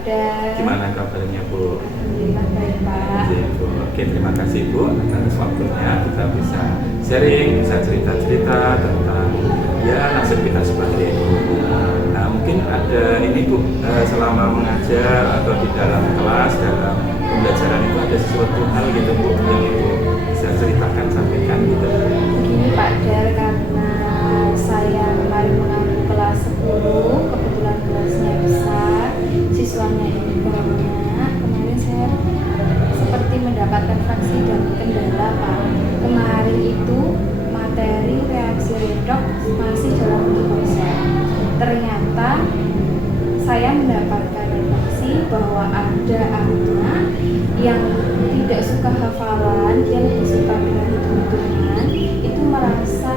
Dan. Gimana kabarnya Bu? Alhamdulillah baik Pak. Oke, terima kasih Bu atas waktunya. Kita bisa sharing, bisa cerita-cerita tentang ya nasib kita sebagai ibu. Nah, mungkin ada ini Bu, selama mengajar atau di dalam kelas, dalam pembelajaran itu ada sesuatu hal gitu Bu yang Ibu bisa ceritakan, sampaikan gitu. Begini Pak Dar, karena saya kemarin mengambil kelas 10, kebetulan kelasnya besar, siswanya ini banyak. Kemarin saya seperti mendapatkan fraksi dan kendala Pak. Kemarin itu materi reaksi redoks masih dalam bentuk konsep. Ternyata saya mendapatkan informasi bahwa ada anak yang tidak suka hafalan, dia lebih suka dengan hitung-hitungan, itu merasa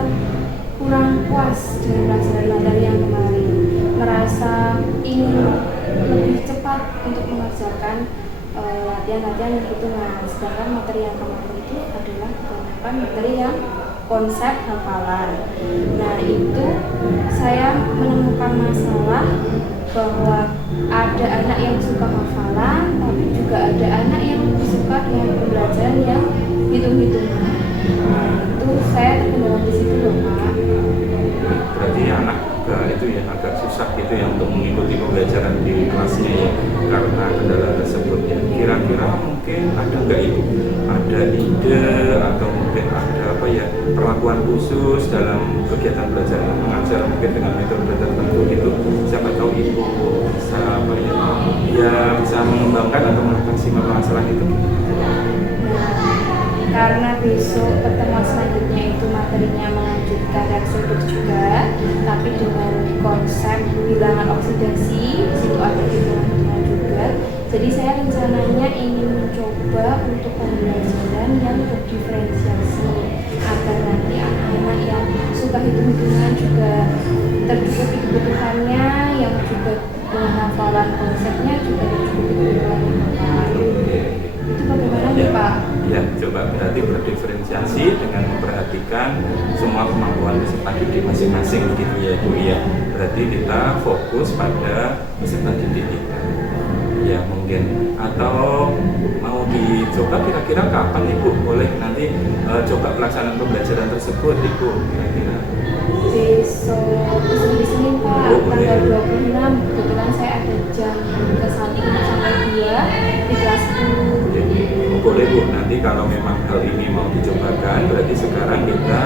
kurang puas dengan pelaksanaan materi yang kemarin, merasa ingin lebih cepat untuk mengerjakan latihan-latihan hitungan, sedangkan materi yang kemarin itu adalah kebanyakan materi yang konsep hafalan. Nah, itu saya menemukan masalah bahwa ada anak yang suka hafalan, tapi juga ada anak yang suka dengan pembelajaran yang hitung-hitungan. Nah, itu saya terkendala di situ loh Pak. Berarti anak itu ya agak susah gitu ya untuk mengikuti pembelajaran di kelasnya ya karena kendala tersebut ya. Kira-kira mungkin ada nggak Ibu? Ada ide atau mungkin ada apa ya perlakuan khusus dalam kegiatan belajar mengajar mungkin dengan metode tertentu gitu. Siapa tahu Ibu bisa apa ya bisa mengembangkan atau mengatasi masalah itu. Karena besok pertemuan selanjutnya itu materinya melanjutkan reaksi redoks juga, tapi dengan konsep bilangan oksidasi, di situ ada hitungan-hitungan juga. Jadi saya rencananya ingin mencoba untuk pembelajaran yang berdiferensiasi agar nanti anak-anak yang suka hitung-hitungan juga tercukupi kebutuhannya, yang juga dengan hafalan konsepnya juga tercukupi kebutuhannya. Itu bagaimana nih Pak? Ya, coba berarti berdiferensiasi dengan memperhatikan semua kemampuan peserta didik masing-masing gitu ya Bu ya. Berarti kita fokus pada peserta didik kita. Ya mungkin atau mau dicoba kira-kira kapan Ibu boleh nanti coba pelaksanaan pembelajaran tersebut Ibu kira-kira? Besok di sini Pak, tanggal 26. Kebetulan saya ada jam ke 1 sampai 2 di kelas 10. Boleh Bu, nanti kalau memang hal ini mau dicobakan berarti sekarang kita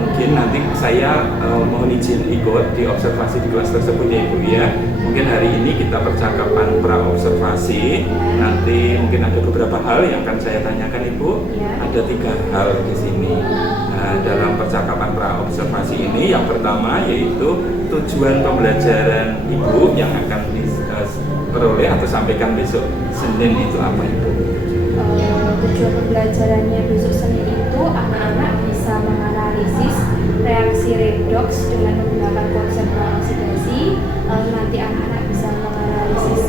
mungkin nanti saya mohon izin ikut di observasi di kelas tersebut ya Ibu ya. Mungkin hari ini kita percakapan pra-observasi, nanti mungkin ada beberapa hal yang akan saya tanyakan Ibu. Ada 3 hal di sini. Nah, dalam percakapan pra-observasi ini yang pertama yaitu tujuan pembelajaran Ibu yang akan diperoleh atau sampaikan besok Senin itu apa Ibu? Tujuan pembelajarannya besok Senin itu anak-anak bisa menganalisis reaksi redoks dengan menggunakan konsep oksidasi. Lalu nanti anak-anak bisa menganalisis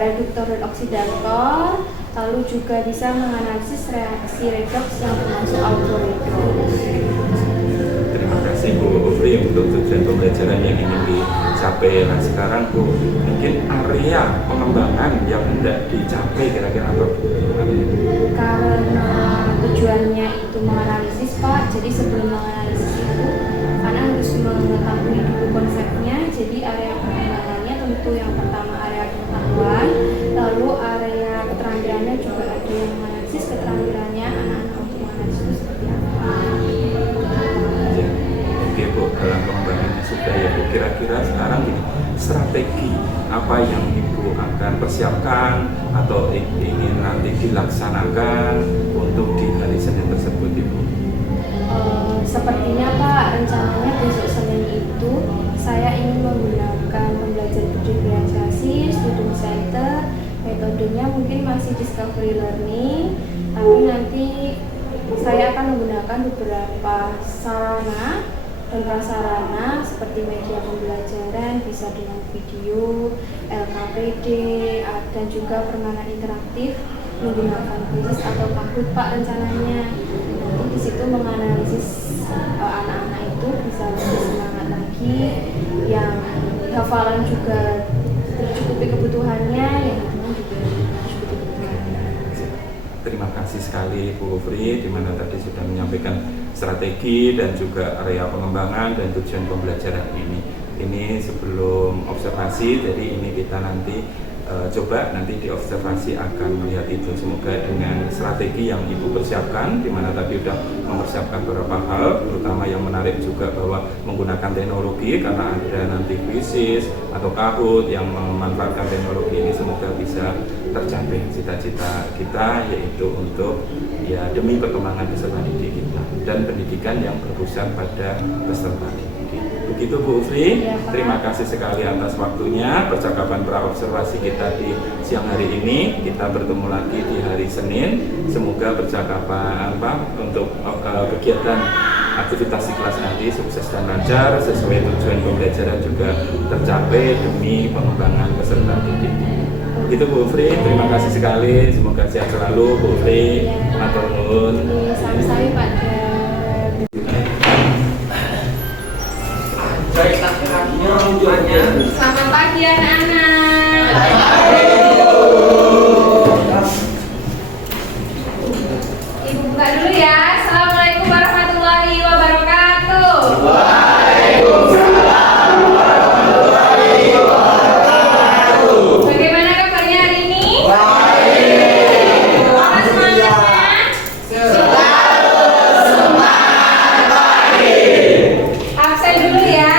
reduktor dan oksidator, lalu juga bisa menganalisis reaksi redoks yang termasuk autoredoks. Terima kasih Bu Ufri untuk tujuan pembelajaran yang ingin dicapai. Nah sekarang Bu, mungkin area pengembangan yang hendak dicapai kira-kira apa? Karena tujuannya itu menganalisis Pak, jadi sebelum menganalisis itu anak harus mengetahui dulu konsepnya. Jadi area pengembangannya tentu yang pertama area pengetahuan, lalu area keterampilannya juga ada yang menganalisis keterampilannya anak-anak untuk menganalisis itu seperti apa. Ya, oke Bu, dalam pengembangannya sudah ya Bu. Kira-kira sekarang gini, strategi apa yang Ibu akan persiapkan atau ingin nanti dilaksanakan untuk di hari Senin tersebut Ibu? Sepertinya Pak, rencananya besok Senin itu saya ingin menggunakan pembelajaran berdiferensiasi, student center, metodenya mungkin masih discovery learning, tapi nanti saya akan menggunakan beberapa sarana dan prasarana seperti media pembelajaran, bisa dengan video, LKPD, dan juga permainan interaktif menggunakan quiz atau Kahoot Pak rencananya. Nanti di situ menganalisis anak-anak itu bisa lebih semangat lagi, yang hafalan juga tercukupi kebutuhannya sekali Bu Ufri, di mana tadi sudah menyampaikan strategi dan juga area pengembangan dan tujuan pembelajaran ini. Ini sebelum observasi, jadi ini kita nanti coba nanti di observasi akan melihat itu. Semoga dengan strategi yang Ibu persiapkan, di mana tadi sudah mempersiapkan beberapa hal, terutama yang menarik juga bahwa menggunakan teknologi, karena ada nanti kuisis atau Kahoot yang memanfaatkan teknologi ini, semoga bisa tercapai cita-cita kita, yaitu untuk ya demi perkembangan peserta didik kita dan pendidikan yang berpusat pada peserta didik. Begitu Bu Ufri, terima kasih sekali atas waktunya. Percakapan praobservasi kita di siang hari ini, kita bertemu lagi di hari Senin. Semoga percakapan untuk kegiatan aktivitas di kelas nanti sukses dan lancar, sesuai tujuan pembelajaran juga tercapai demi pengembangan peserta didik. Begitu Bu Ufri, terima kasih sekali. Semoga sehat selalu Bu Ufri. Matur nuwun. Sami-sami Pak. Selamat pagi anak-anak. Ibu buka dulu ya. Assalamualaikum warahmatullahi wabarakatuh. Waalaikumsalam warahmatullahi wabarakatuh. Bagaimana kabarnya hari ini? Baik. Apa semangatnya? Absen dulu ya.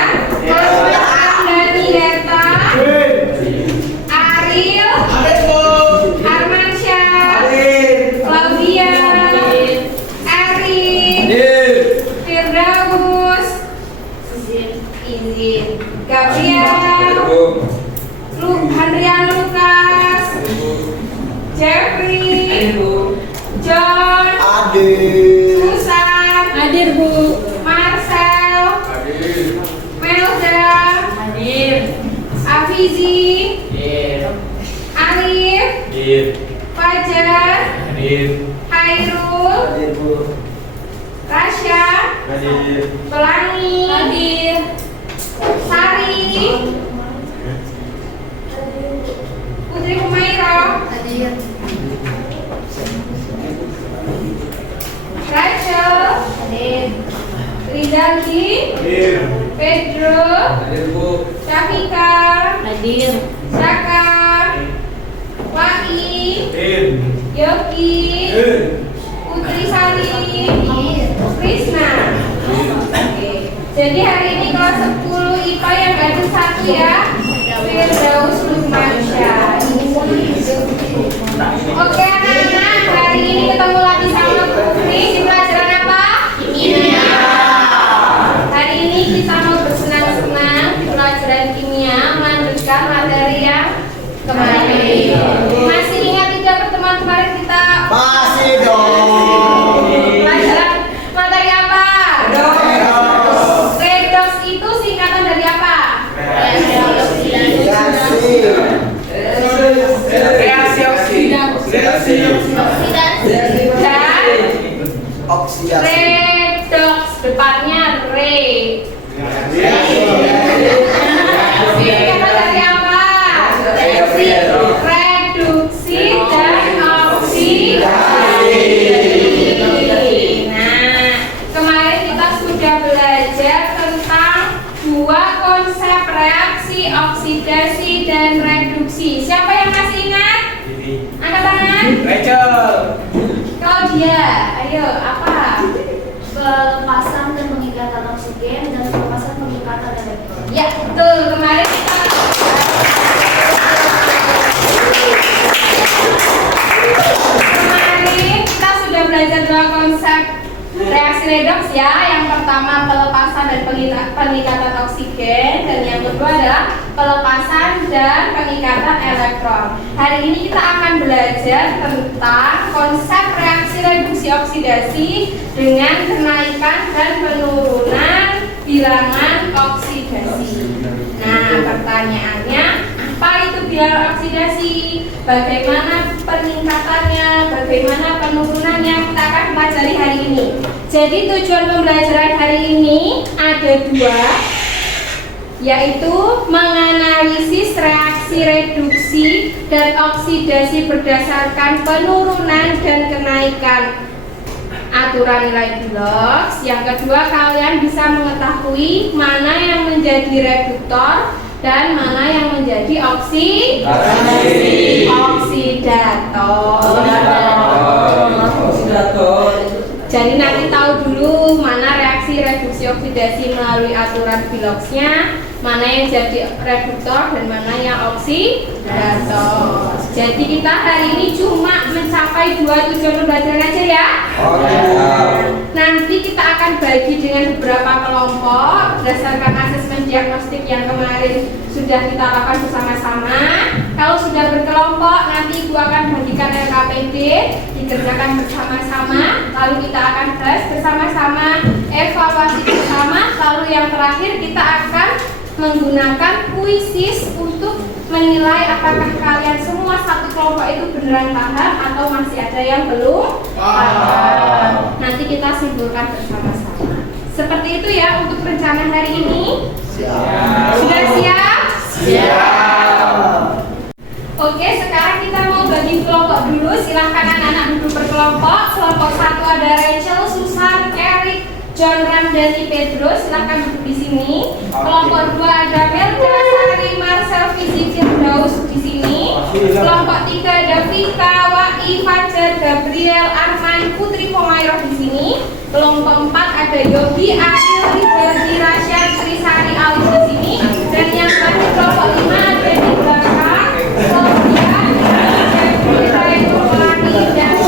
Gabriel, Handrian Lukas, Jeffrey, John, Susan, Hadir Bu. Marcel, Melda, Afizi, Arif, Fajar, Hairul, Rasya, Pelangi, Sari, Putri Humaira, Rachel, Rizaldi, Pedro, Syafika, Saka, Wai, Yogi, Putri Sari, Krisna. Jadi hari ini kelas 10 IPA yang gadis 1 ya, Firdaus Lukmansyah. Oke anak-anak, hari ini ketemu lagi sama Bu Ufri di pelajaran apa? Kimia. Hari ini kita mau bersenang-senang di pelajaran kimia, melanjutkan materi yang kemarin. Masih ingat tidak pertemuan kemarin kita? Masih dong. Pelajaran materi apa? Redox itu singkatan dari apa? Reaksi oksidasi. Dan Oksidasi. redox depannya re. Singkatan dari apa? Reduksi dan oksidasi. Nah, kemarin kita sudah belajar tentang dua konsep reaksi oksidasi dan reduksi. Siapa yang masih ingat? Angkat tangan. Rachel. Claudia, ayo apa? Pelepasan dan pengikatan oksigen dan pelepasan pengikatan elektron. Ya, betul. Kemarin kita sudah belajar dua konsep reaksi redox ya. Yang pertama pelepasan dan pengikatan oksigen, dan yang kedua adalah pelepasan dan pengikatan elektron. Hari ini kita akan belajar tentang konsep reaksi reduksi oksidasi dengan kenaikan dan penurunan bilangan oksidasi. Nah, pertanyaannya, apa itu bilangan oksidasi? Bagaimana peningkatannya? Bagaimana penurunannya? Kita akan pelajari hari ini. Jadi tujuan pembelajaran hari ini ada dua, yaitu menganalisis reaksi reaksi reduksi dan oksidasi berdasarkan penurunan dan kenaikan aturan nilai Bilox. Yang kedua, kalian bisa mengetahui mana yang menjadi reduktor dan mana yang menjadi oksidator. Jadi nanti tahu dulu mana reaksi reduksi oksidasi melalui aturan Biloxnya, mana yang jadi reduktor dan mana yang oksidator. Jadi kita hari ini cuma mencapai 2 tujuan pembelajaran aja ya. Nanti kita akan bagi dengan beberapa kelompok berdasarkan asesmen diagnostik yang kemarin sudah kita lakukan bersama-sama. Kalau sudah berkelompok, nanti Ibu akan bagikan LKPD, dikerjakan bersama-sama. Lalu kita akan tes bersama-sama, evaluasi bersama. Lalu yang terakhir kita akan menggunakan kuisis untuk menilai apakah kalian semua satu kelompok itu beneran paham atau masih ada yang belum paham. Nanti kita simpulkan bersama-sama. Seperti itu ya untuk rencana hari ini. Siap. Sudah siap? Siap. Oke, sekarang kita mau bagi kelompok dulu. Silahkan anak-anak duduk berkelompok. Kelompok 1 ada Rachel, Susan, Eric, John, Ramdhani, Pedro. Silahkan duduk di sini. Kelompok 2 ada Melda, Sari, Marcel, Fizi, Firdaus di sini. Kelompok 3 ada Vika, Wai, Fajar, Gabriel, Arman, Putri, Pomairah di sini. Kelompok 4 ada Yogi, Adil, Ribaldi, Rasyad, Trisari, Ali di sini. Dan yang terakhir kelompok 5 ada di belakang Sofia, Jeffrey, Raino, Melani, dan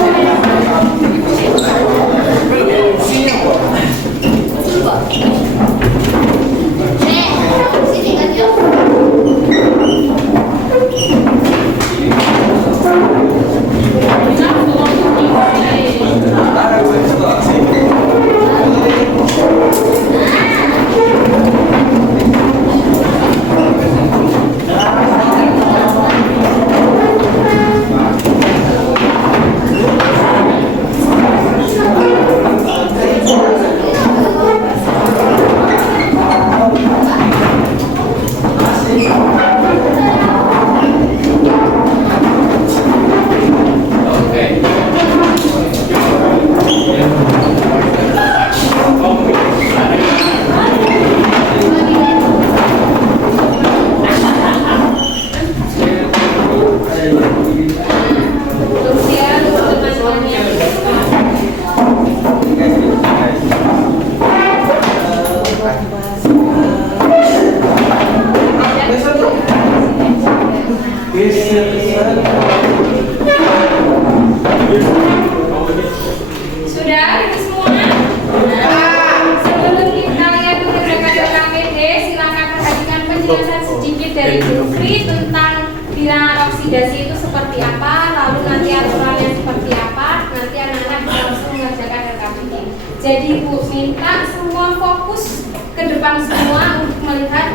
dari Jufri tentang bilangan oksidasi itu seperti apa, lalu nanti aturannya seperti apa, nanti anak-anak bisa langsung mengerjakan RKPD. Jadi Bu minta semua fokus ke depan semua untuk melihat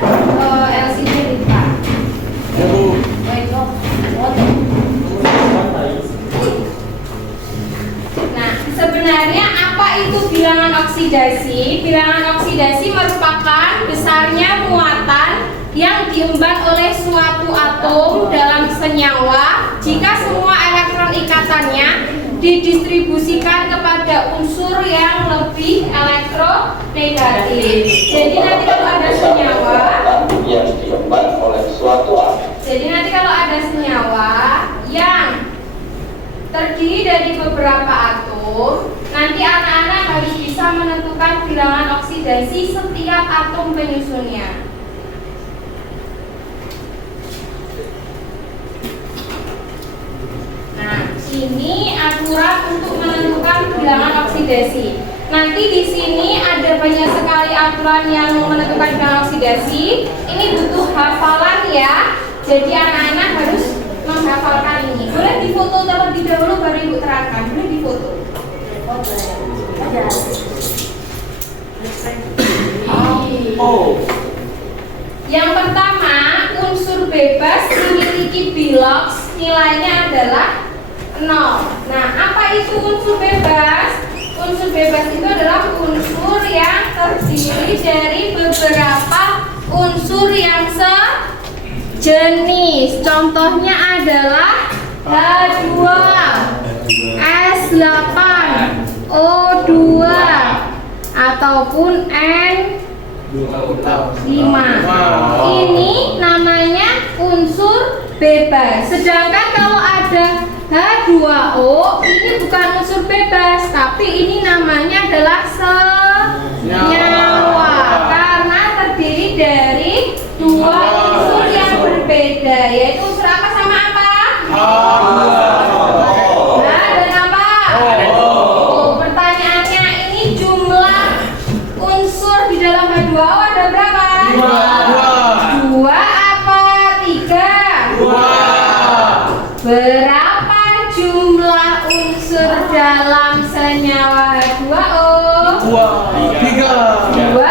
LCD di depan. Nah, sebenarnya apa itu bilangan oksidasi? Bilangan oksidasi merupakan besarnya muatan yang diemban oleh suatu atom dalam senyawa jika semua elektron ikatannya didistribusikan kepada unsur yang lebih elektronegatif. Jadi nanti kalau ada senyawa yang diemban oleh suatu atom. Jadi nanti kalau ada senyawa yang terdiri dari beberapa atom, nanti anak-anak harus bisa menentukan bilangan oksidasi setiap atom penyusunnya. Nah, ini aturan untuk menentukan bilangan oksidasi. Nanti di sini ada banyak sekali aturan yang menentukan bilangan oksidasi. Ini butuh hafalan ya. Jadi anak-anak harus menghafalkan ini. Boleh difoto terlebih dahulu baru Ibu terangkan. Boleh difoto. Yang pertama, unsur bebas memiliki Bilox nilainya adalah 0. Nah, apa itu unsur bebas? Unsur bebas itu adalah unsur yang terdiri dari beberapa unsur yang jenis. Contohnya adalah H2, S8, O2 ataupun N5. Ini namanya unsur bebas. Sedangkan kalau ada H2O, ini bukan unsur bebas, tapi ini namanya adalah senyawa karena terdiri dari dua unsur yang berbeda, yaitu unsur apa sama apa? Nah, dan apa? Oh, pertanyaannya ini jumlah unsur di dalam H2O ada berapa? Dua apa? Tiga? Berapa jumlah unsur dalam senyawa H2O? Dua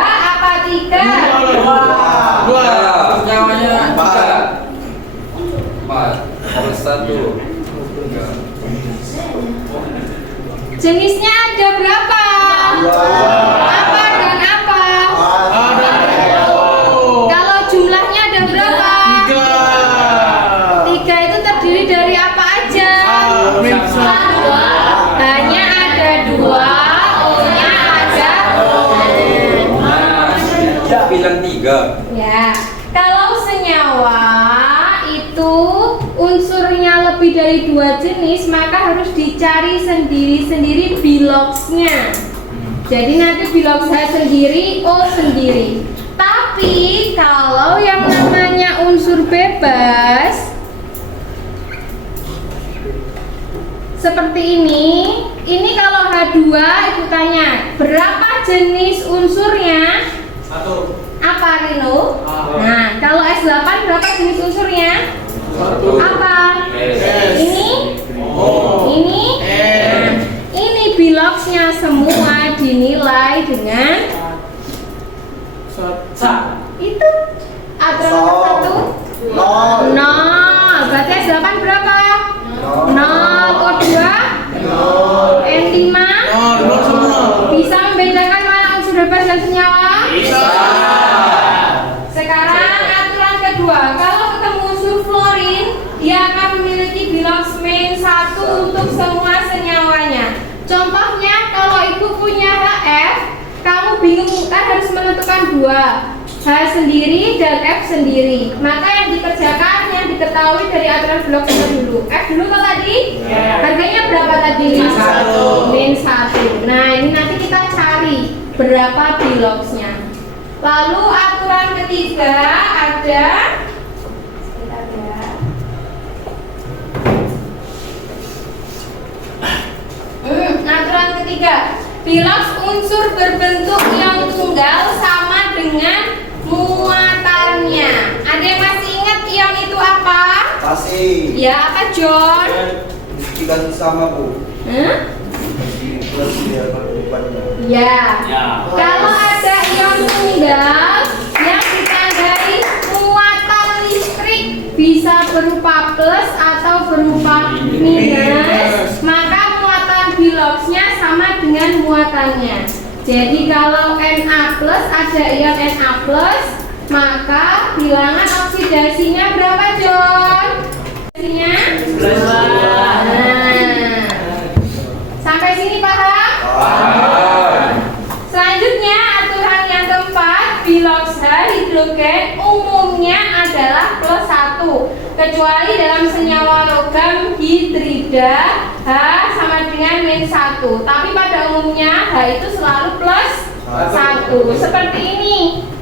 apa tiga? Senyawanya 4 1. Jenisnya ada berapa? Apa dan apa? Kalau jumlahnya ada berapa? Tiga itu terdiri dari apa aja? Hanya ada dua, O-nya ada. Bilang 3. Ya, kalau senyawa itu unsurnya lebih dari dua jenis, maka harus dicari sendiri-sendiri biloxnya. Jadi nanti bilox H sendiri, O sendiri. Tapi kalau yang namanya unsur bebas seperti ini kalau H2 itu tanya berapa jenis unsurnya? 1. Apa Rino? Nah, kalau S8 berapa jenis unsurnya? 1. Apa? S. Ini? Ini? Nah, ini biloxnya semua dinilai dengan itu aturan nomor 1 0. Berarti S8 berapa? 0. O2? N5? Bisa membedakan mana unsur bebas dan senyawa? Sekarang aturan kedua, kalau ketemu unsur fluorin, dia akan memiliki bilox main 1 untuk semua senyawanya. Contohnya, kalau ibu punya HF, kamu bingung kan harus menentukan dua, H sendiri dan F sendiri. Maka yang dikerjakan, yang diketahui dari aturan bilox dulu. F dulu kan tadi? Harganya berapa tadi? Min 1. Nah, ini nanti kita cari berapa biloxnya. Lalu aturan ketiga ada aturan ketiga, bilox unsur berbentuk ion tunggal sama dengan muatannya. Ada yang masih ingat ion itu apa? Masih. Ya, apa John? Diganti sama Bu. Plus dia depannya. Ya. Kalau ada ion tunggal yang ditandai muatan listrik bisa berupa plus atau berupa minus, maka muatan biloxnya sama dengan muatannya. Jadi kalau Na plus ada ion Na plus, maka bilangan oksidasinya berapa John? Oksidasinya? Sampai sini paham? Selanjutnya aturan yang keempat, bilox H hidrogen umumnya adalah plus 1, kecuali dalam senyawa logam hidrida H sama dengan min 1. Tapi pada umumnya H itu selalu plus 1. Seperti ini.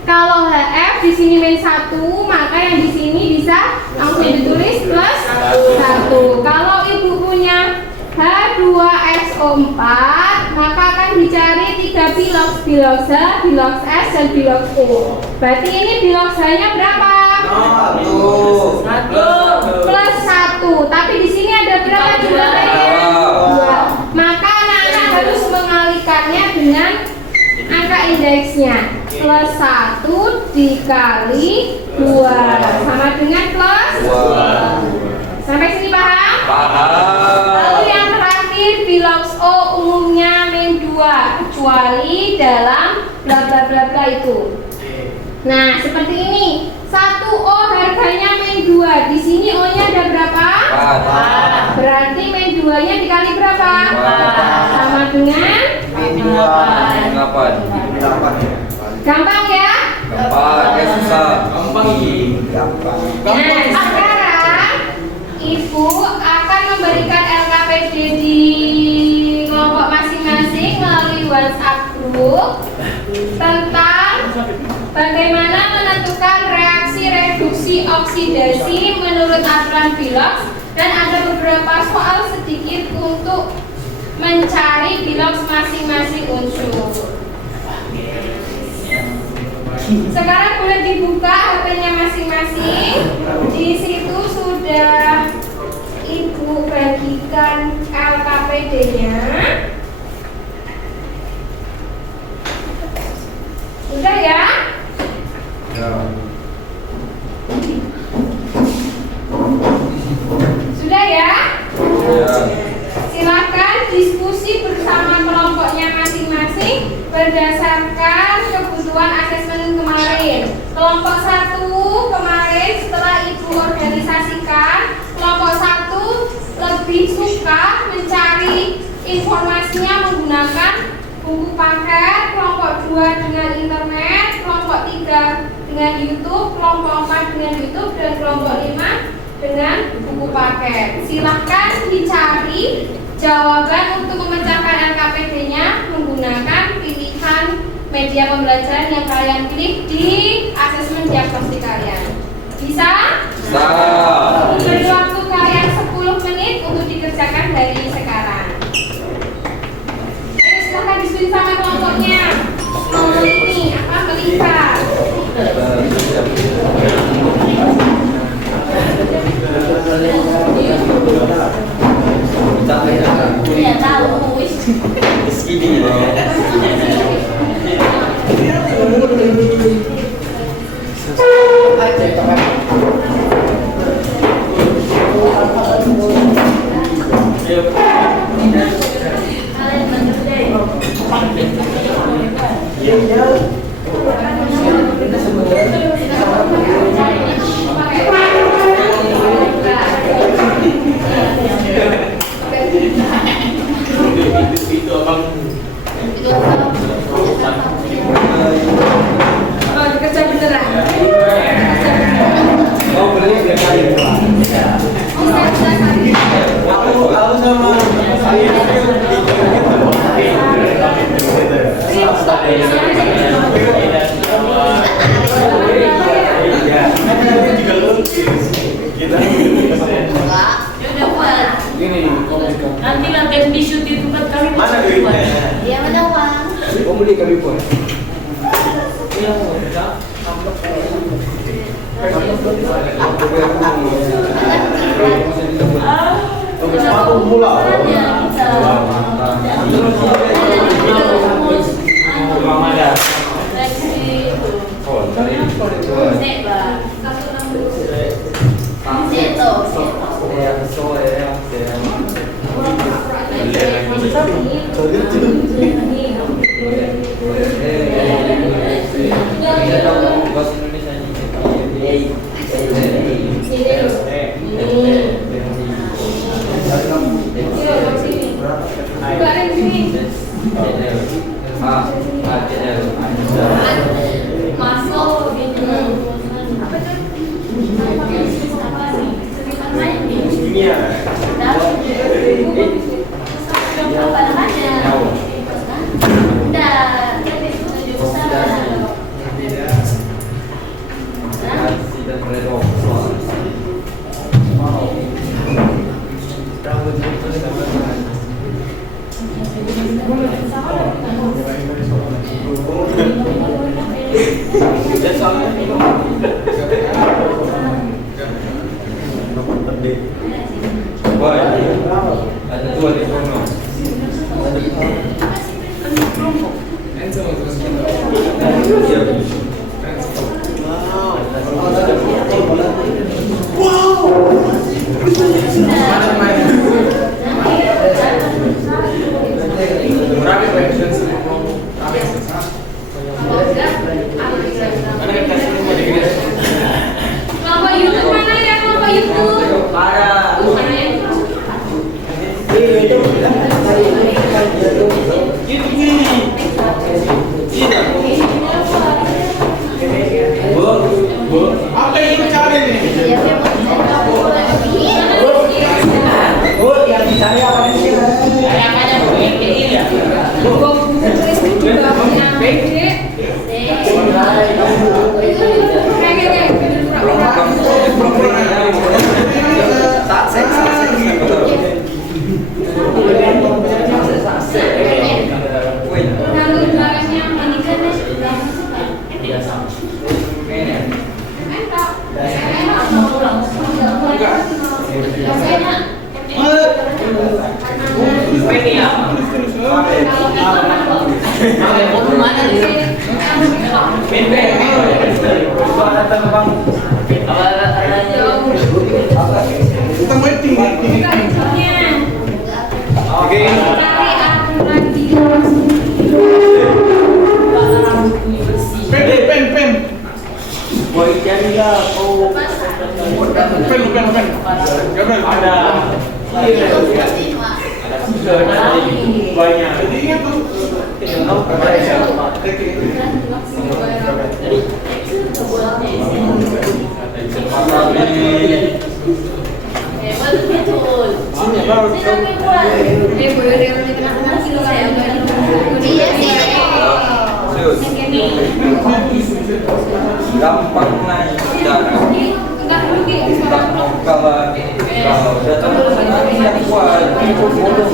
Kalau HF di sini min 1, maka yang di sini bisa langsung ditulis plus 1. Kalau ibu punya H2SO4, maka akan dicari 3 bilox, bilox H, bilox S, dan bilox O. Berarti ini bilox H-nya berapa? 1 plus 1. Tapi di sini ada berapa jumlahnya? 2. Maka anak-anak harus mengalihkannya dengan angka indeksnya. Plus 1 dikali 2 sama dengan plus 2. Sampai sini paham? Lalu yang terakhir, bilox O umumnya min 2, kecuali dalam bla bla bla bla itu. Nah, seperti ini. 1O harganya min 4. Berarti min 2-nya dikali berapa? Sama dengan Min 8. 8 ya. gampang ya? Gampang, susah. Gampang. Nah, sekarang Ibu akan memberikan LKPD di kelompok masing-masing melalui WhatsApp group tentang bagaimana menentukan reaksi reduksi oksidasi menurut aturan Bilox, dan ada beberapa soal sedikit untuk mencari Bilox masing-masing unsur. Sekarang boleh dibuka HP-nya masing-masing. Di situ sudah Ibu bagikan LKPD-nya. Sudah ya? Sudah ya? Ya. Silakan diskusi bersama kelompoknya masing-masing berdasarkan kebutuhan asesmen kemarin. Kelompok 1 kemarin setelah Ibu organisasikan, kelompok 1 lebih suka mencari informasinya menggunakan buku paket, kelompok 2 dengan internet, kelompok 3 dengan YouTube, kelompok 4 dengan YouTube, dan kelompok 5 dengan buku paket. Silahkan dicari jawaban untuk memecahkan LKPD-nya menggunakan pilihan media pembelajaran yang kalian klik di asesmen diagnostik kalian. Bisa? Bisa. Beri waktu kalian 10 menit untuk dikerjakan dari sekarang. Ayo silahkan diskusi sama kelompoknya. Mau ini apa melihat? Tidak tahu. Segini ya. Oh, dikerja beneran. Mau beli dia kali. Aku sama Nanti latihan di shoot itu kan kami Mana duitnya? Dia mana uang? Kamu beli kami pun. Aku mula. Masuk gitu. Apa itu? Ini ya. Apa namanya? Udah, kan itu 7 besar. Wah, ada dua di kono. Kelompok YouTube mana ya? Kelompok YouTube. Para. Mana yang Kita main tinggi. Oke. Cari aturan di Pen. Boy jadilah kau. Pen. Gabriel ada. Banyak. Jadi ingat tuh. Gampang naik darah. Tak mau kalah. Kalau datang yang kuat, bodoh.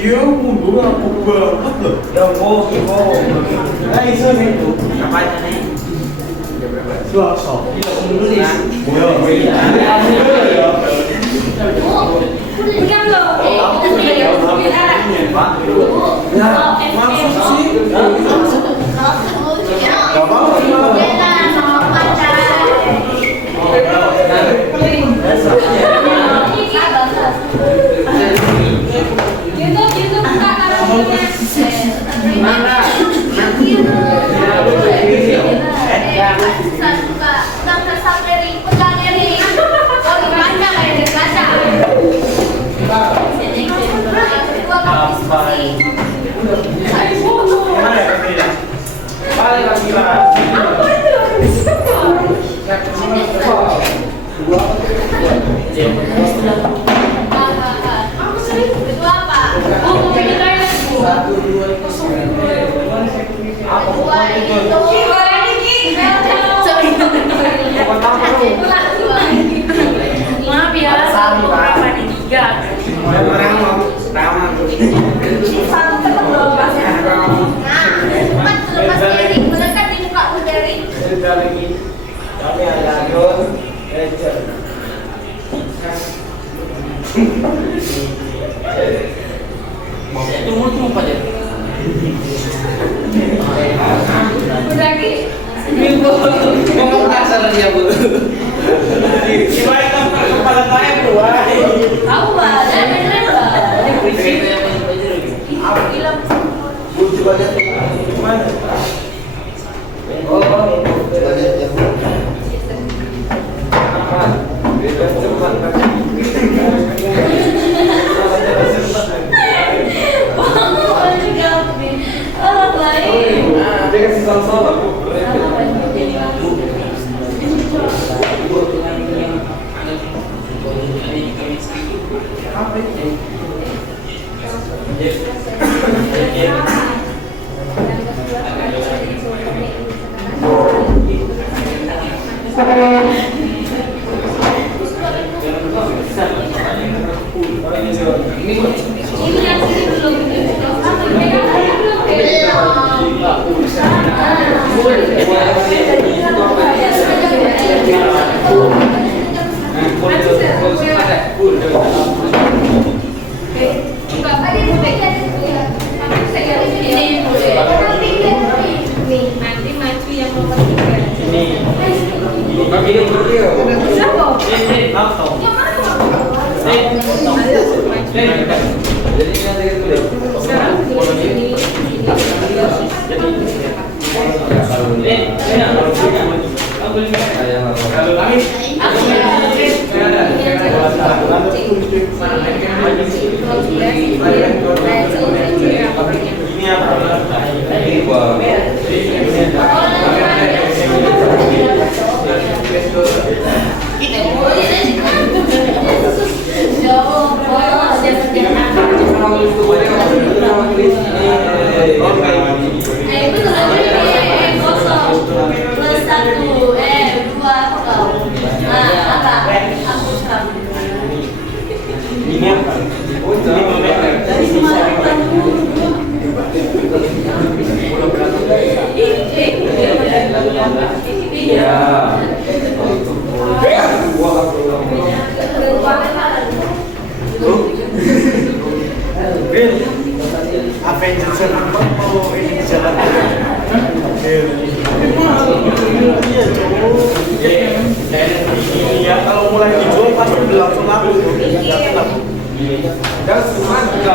Iya, mundur aku banget loh. Nah, iso nih tuh. Apanya nih? Selasa. Bukan loh. Maksud sih. Gak apa-apa. YouTube buka karantina. Maaf ya, apa nih tiga? Kami ada drone, tunggu pada. Udah Ki. Ngomong kasar dia bu. Gimana tempat kepala saya keluar? Tahu lah, saya beneran lah. Coba lihat mana? Oh, coba lihat yang apa? Beda tempat kaki. Dia kasih salah-salah bu. Ini yang sini belum. Nanti maju yang nomor 3. Ini apa? 5 meter. Iya. Bill, Avengers Sevenfold mau ini jalan. Iya, kalau mulai dijual pasti udah langsung laku. Dan cuma juga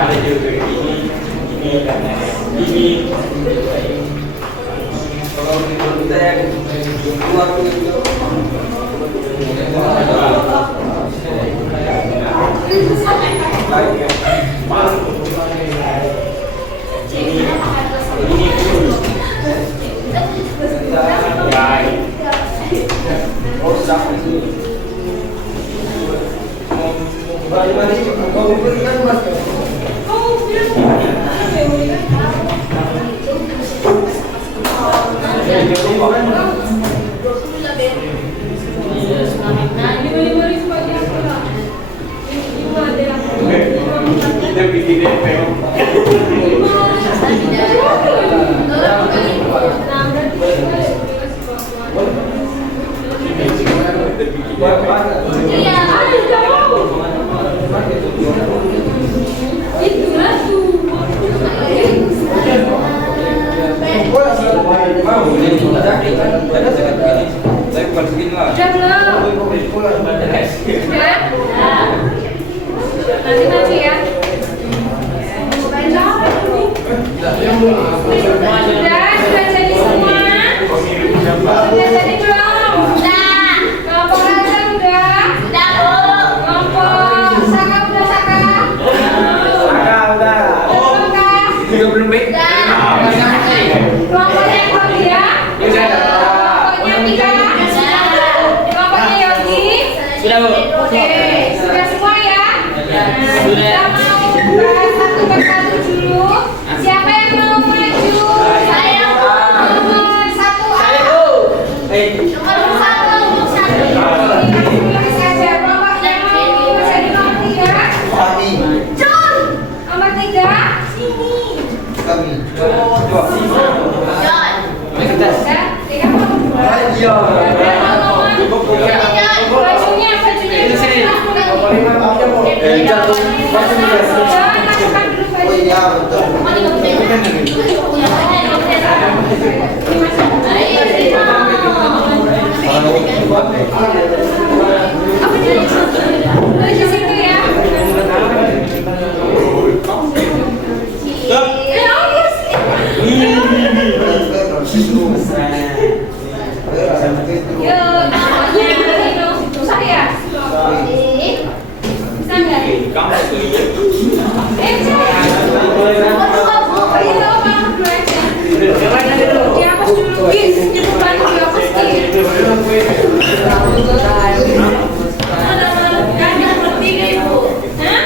ada juga ini kalau kita yang keluar kita bikin DP. Nanti maju ya. Sudah jadi semua? Sudah jadi belum? Sudah. Kelompok Raja udah? Sudah, Bu. Kelompok Saka udah, Saka? Udah. Belum baik? Kelompoknya Claudia? Kelompoknya Tika? Kelompoknya Yogi? Sudah, Bu. Oke, sudah semua ya? Kita mau bahas satu persatu dulu. Siapa yang mau maju? Saya, Bu. Nomor 1A. Nomor 1. Tulis saja kelompok yang mau jadi nomor 3. Jun. Nomor 3. Sini. Sudah? 3 mau nomor 2. Iya. Bajunya di situ ya. Saya. Bisa nggak? Dihapus dulu, Gis. Itu bantu dihapus, Gis. Kan lebih nih, Bu. Hah?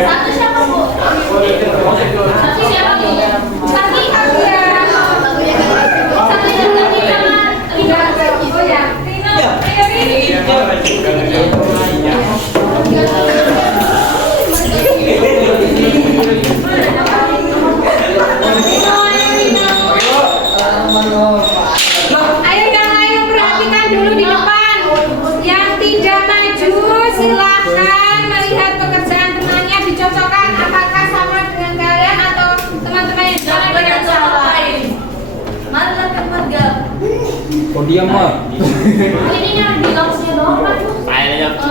Satu siapa, Bu? Satu siapa, Bu? Satu Agia. Satu yang tadi kamar. Oh ya, Rino. Ayo, Rin. Ayo yang lain perhatikan dulu di depan. Yang tidak maju silahkan melihat pekerjaan temannya dicocokkan apakah sama dengan kalian atau teman-teman yang sama dengan salah. Mana tempat gak? Oh diam mah. Ini yang di langsungnya bawah, Pak.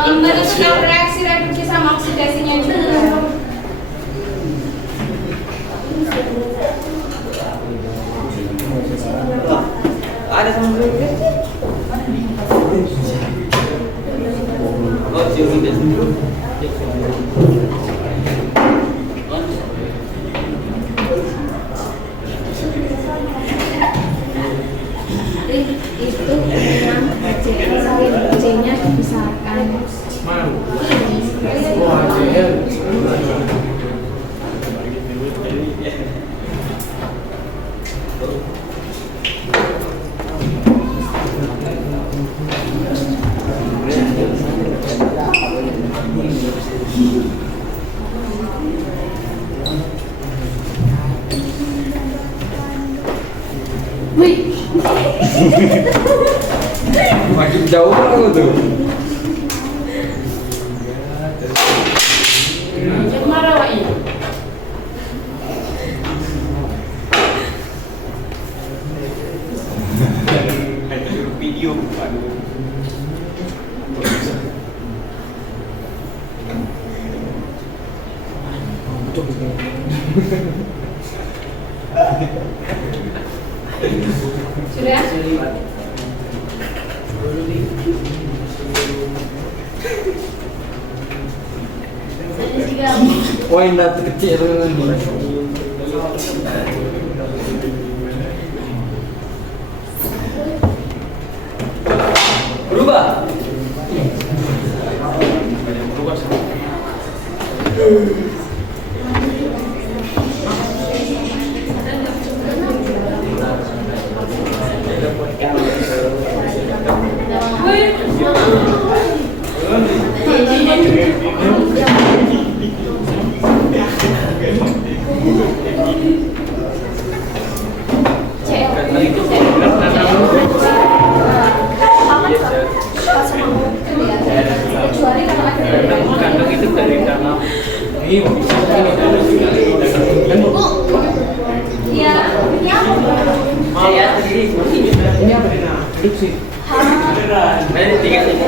Menentukan reaksi reduksi sama oksidasinya juga. Ada sama gue. Oh, sih udah. Itu yang C-nya dibesarkan. Makin jauh banget tuh. Yang mana Wak ini? Video bukan. Sudah? Wah, ini kecil. Berubah. Kecuali kalau ada Kandang itu dari dalam. Ini Iya, ini apa? Saya sendiri. ini apa nih? Duduk sih. Dari tiga sini.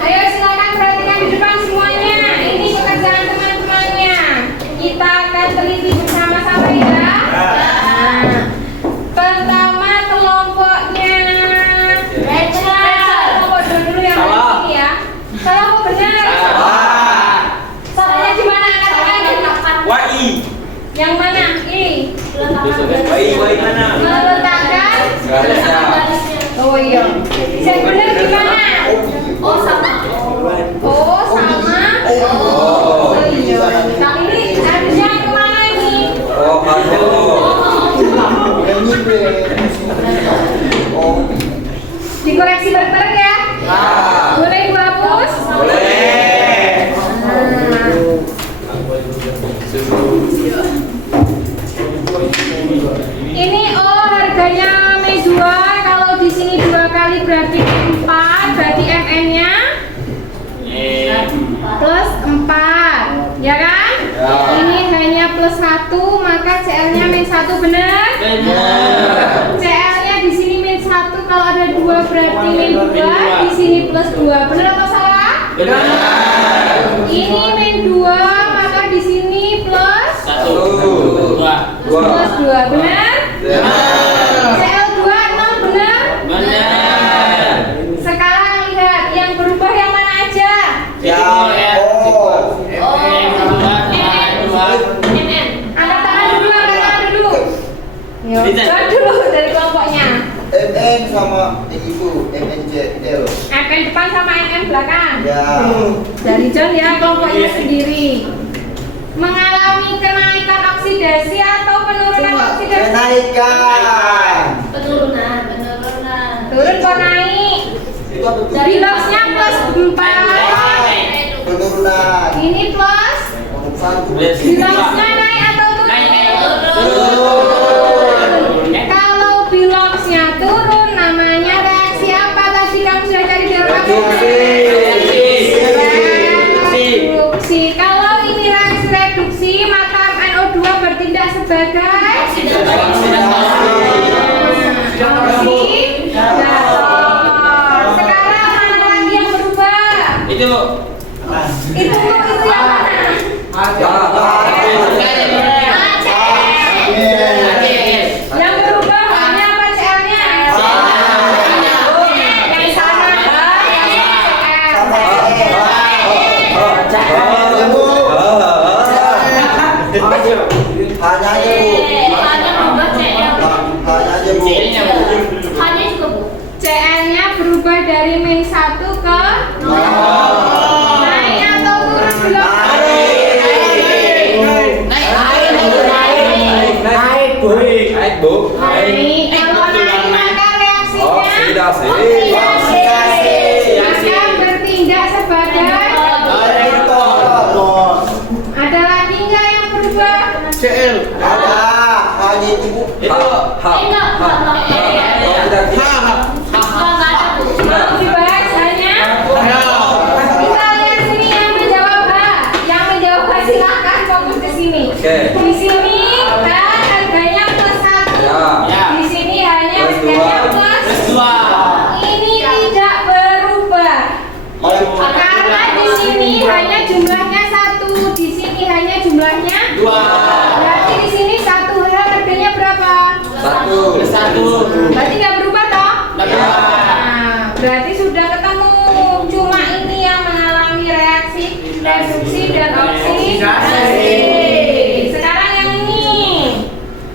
Ayo silakan perhatikan di depan semuanya. Ini pekerjaan teman-temannya. Kita akan teliti bersama-sama ya. Nah, pertama kelompoknya Rachel. Kelompok dulu yang ada di sini ya. Salah apa benar? Salahnya di mana katakan? Wai. Yang mana? I. Wai mana? Meletakkan. Oh iya. Yang benar gimana? Oh sama. Oh sama. Oh iya. Nah ini harusnya kemana ini? Oh, kamu. Dikoreksi bareng ya? Boleh ibu hapus? Boleh. Ini harganya Mei 2. Kalau di sini 2 kali berarti 4, berarti MN-nya plus 4, ya kan? Ini hanya plus 1, maka CL-nya min 1, benar? CL-nya di sini min 1, kalau ada 2 berarti min 2, di sini plus 2, benar atau salah? Ini min 2, maka di sini plus 2, benar? CL2 0, benar? Sekarang lihat yang berubah yang mana aja? Angkat tangan dulu. Yuk, coba dulu dari kelompoknya. MN sama itu MNJL. FN depan sama NN belakang. Ya. Dari John ya, kelompoknya sendiri. Mengalami kenaikan oksidasi atau penurunan oksidasi? Kenaikan. Penurunan. Turun kok naik. Itu apa tuh? Biloxnya plus 4. Penurunan. Ini plus Biloxnya naik atau turun? Kalau biloxnya turun, namanya reaksi apa? Tadi kamu sudah cari jawabannya. Reduksi. Kalau ini reaksi reduksi, maka NO2 bertindak sebagai sekarang mana lagi yang berubah? Itu yang mana? Yang berubah hanya apa CL-nya? Yang sama Hanya aja bu. Hanya berubah CL. Hanya aja bu. Hanya juga bu. CL-nya berubah dari min 1 ke 0. Naik atau turun belum? Naik bu. Naik. Kalau naik maka reaksinya Oksidasi. maka bertindak sebagai. Ada lagi nggak yang berubah? Ada. Hanya itu bu. Mau dibahas hanya? Kita lihat sini yang menjawab H. Yang menjawab H silahkan fokus ke sini. Oke. Di sini H harganya plus 1. Ya. Di sini hanya harganya plus 2. Ini tidak berubah. Karena di sini hanya jumlahnya 1. Di sini hanya jumlahnya 2. Berarti di sini 1 H harganya berapa? 1. Berarti nggak berubah toh? Nah, berarti sudah ketemu. Cuma ini yang mengalami reaksi reduksi dan oksidasi. Sekarang yang ini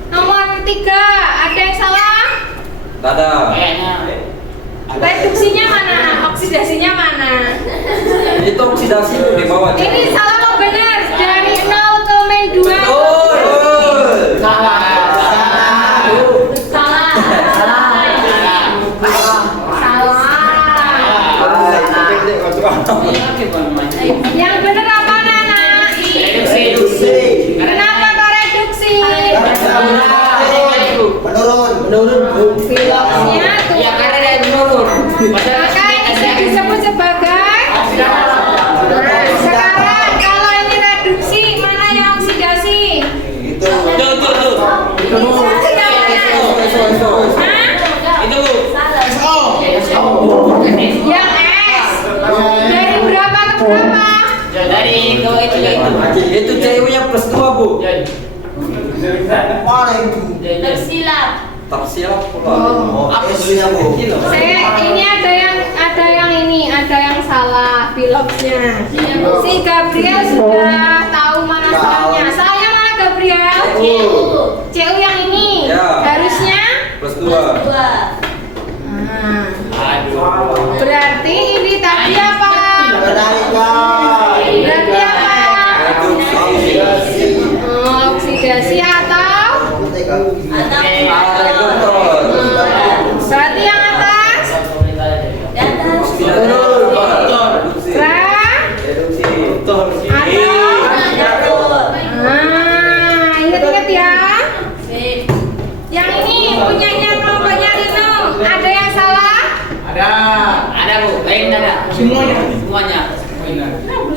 nomor 3, ada yang salah? Ada. Reduksinya mana? Oksidasinya mana? Itu oksidasi bu di bawah. Ini salah atau benar? Dari 0 ke min 2. Salah. Yang benar apa Nana? Kenapa kok reduksi? Menurun bu. Biloxnya turun. Maka bisa disebut sebagai. Nah, sekarang kalau ini reduksi, mana yang oksidasi? Itu. Oksidasi yang mana? Hah? Yang S. Dari berapa ke berapa? Itu ceweknya plus 2 bu. Mana itu? Tersilap. Tersiap pula. Oh, S-nya bu. Ini ada yang salah biloxnya. Si Gabriel sudah tahu mana salahnya. Salahnya mana Gabriel? CU yang ini. Ya. Harusnya Plus 2. berarti ini tadi apa? Berarti apa? Oksidasi atau? Berarti yang atas? Ingat-ingat ya. Yang ini punyanya kelompoknya Rino. Ada yang salah? Ada bu, lain ada. Semuanya.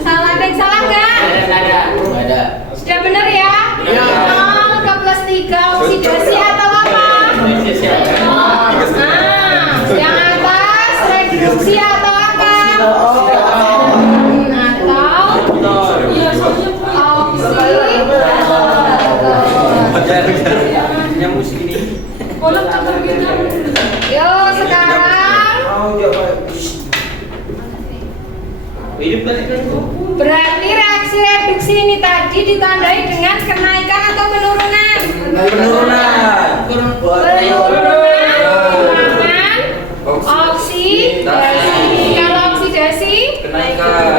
Salah, ada yang salah nggak? Ada. Sudah benar ya? Iya. 0 ke plus 3 oksidasi atau apa? Yang atas reduksi atau apa? Yang musik ini. Yo, sekarang berarti reaksi reduksi ini tadi ditandai dengan kenaikan atau penurunan? Penurunan oksidasi. Kalau oksidasi kenaikan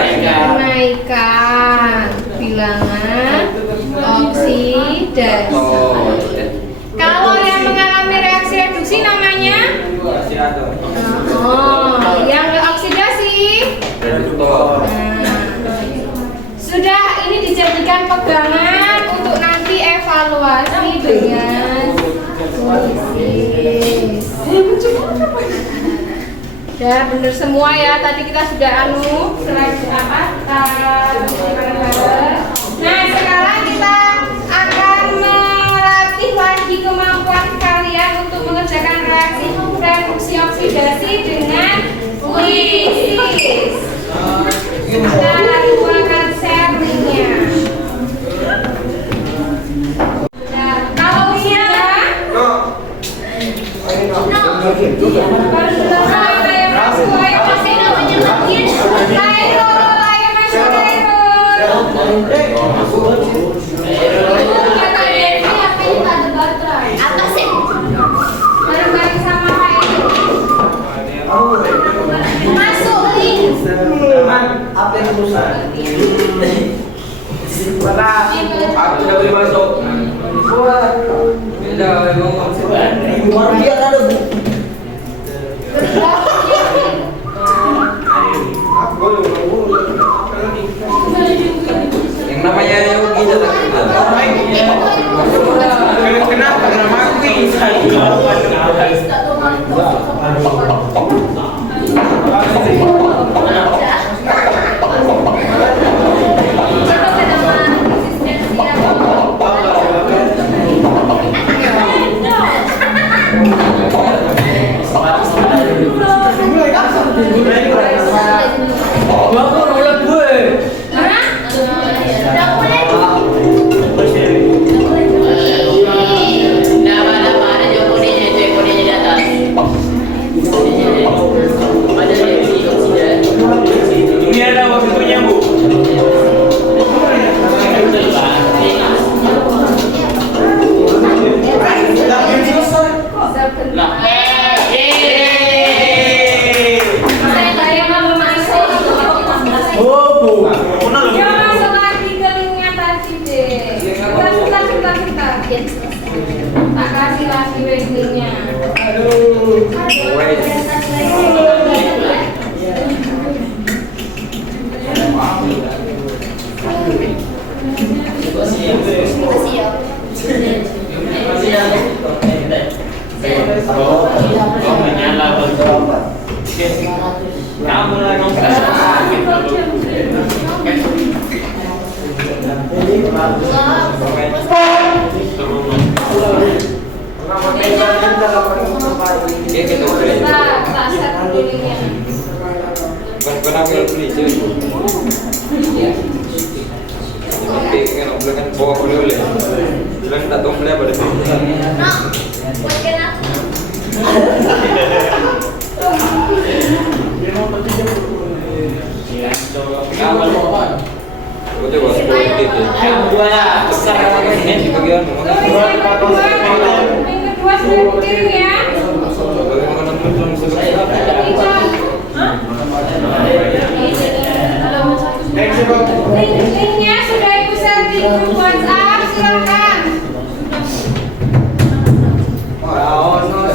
bilangan oksidasi. Kalau yang mengalami reaksi reduksi namanya yang oksidasi. Sudah ini dijadikan pegangan dengan puisis. Ya bener semua ya. Tadi kita sudah Nah sekarang kita akan melatih lagi kemampuan kalian untuk mengerjakan reaksi reduksi oksidasi dengan puisis. Kita lakukan sharingnya. Nah, kalau sudah Apa yang rusak? Aku udah boleh masuk. Udah ngomong. Dia ada bu. Yang namanya Yogi datang kita. Kenapa nama aku tak kasih lagi weslingnya. Linknya sudah ibu share di grup WhatsApp, silakan.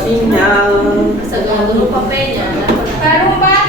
Sinyal. Baru 4,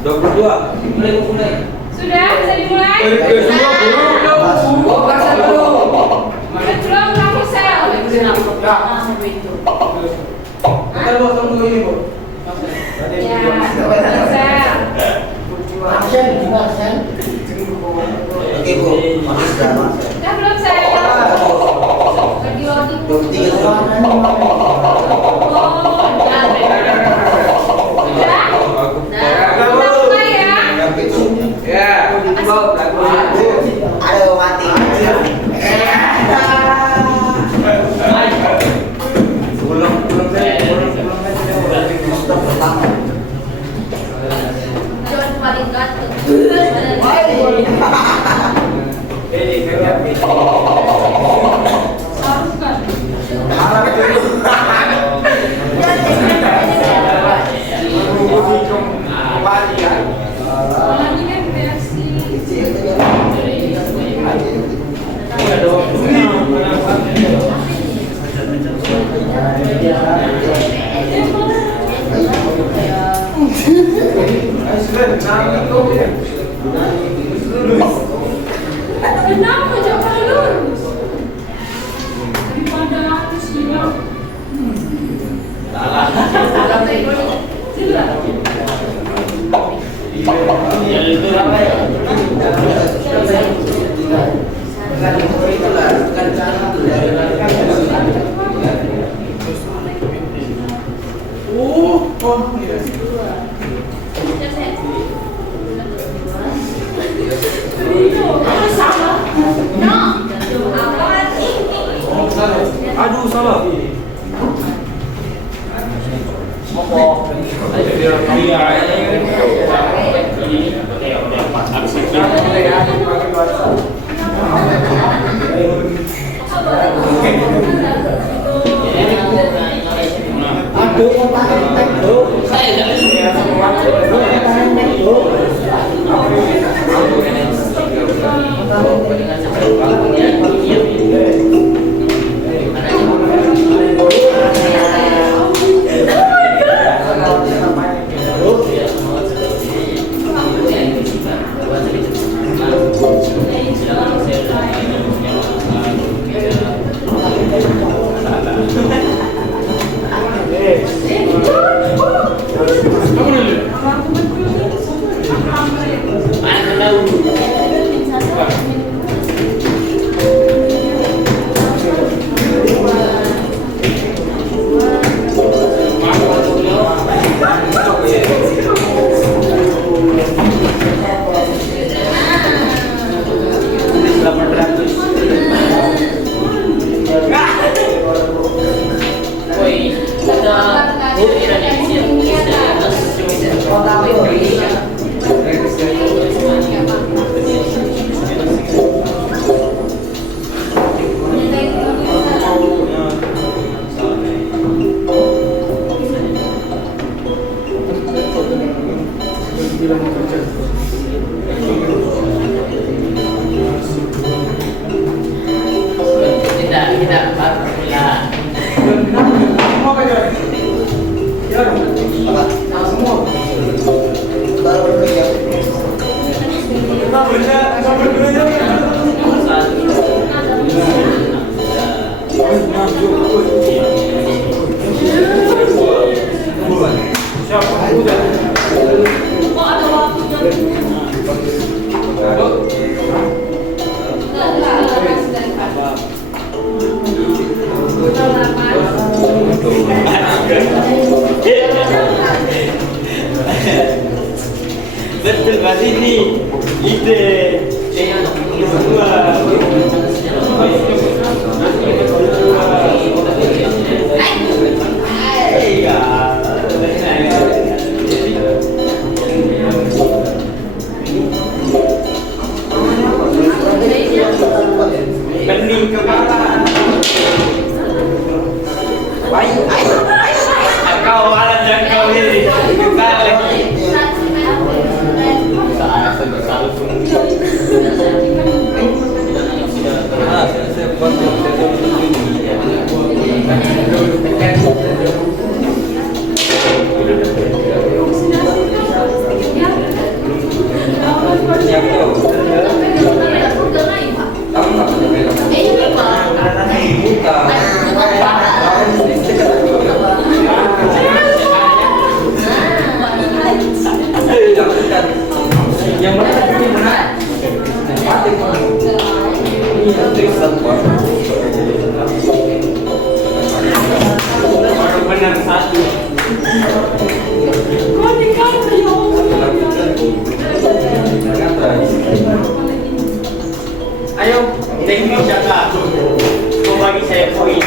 22. Sudah bisa dimulai? Belum. Belum, kamu sel. Kita buat tunggu ini, Bu. Ya, selesai. Absen, absen. Oke, Bu. Sudah, Mas. Udah belum saya? Lagi loading. 23 Oh, udah. Udah mulai ya. Ya, Aduh, mati. John paling ganteng. Lagi kan versi. Kenapa jangan lurus? Daripada harus hilang. Aduh, salah. Aduh, otaknya tek, Bu. Betul Mas ini ide bening kepala kau alat dan kau ini kita lagi poin.